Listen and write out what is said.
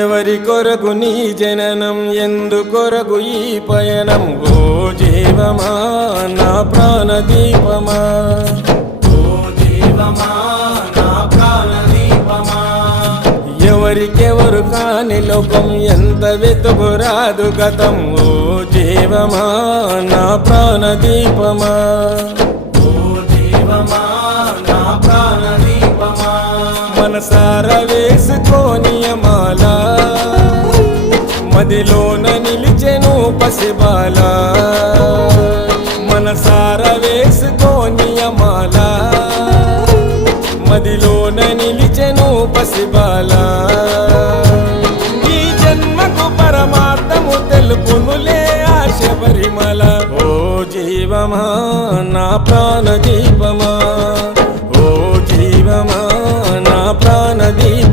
ఎవరి కొరకు నీ జననం, ఎందుకొరకు ఈ పయనం? ఓ జీవమా నా ప్రాణదీపమా, ఓ జీవమా నా ప్రాణదీపమా. ఎవరికెవరు కాని లోకం, ఎంత వెతుకురాదు గతం. ఓ జీవమా నా ప్రాణదీపమా, ఓ జీవమా నా ప్రాణదీపమా. మనసార వేసుకోని మాల, మదిలోన నిలిచెను పసిబాల. మనసార వేసుకోని మాల, మదిలోన నిలిచెను పసిబాల. ఈ జన్మకు పరమార్థము తెలుపునులే ఆ శబరిమల. ఓ జీవమా నా ప్రాణదీపమా.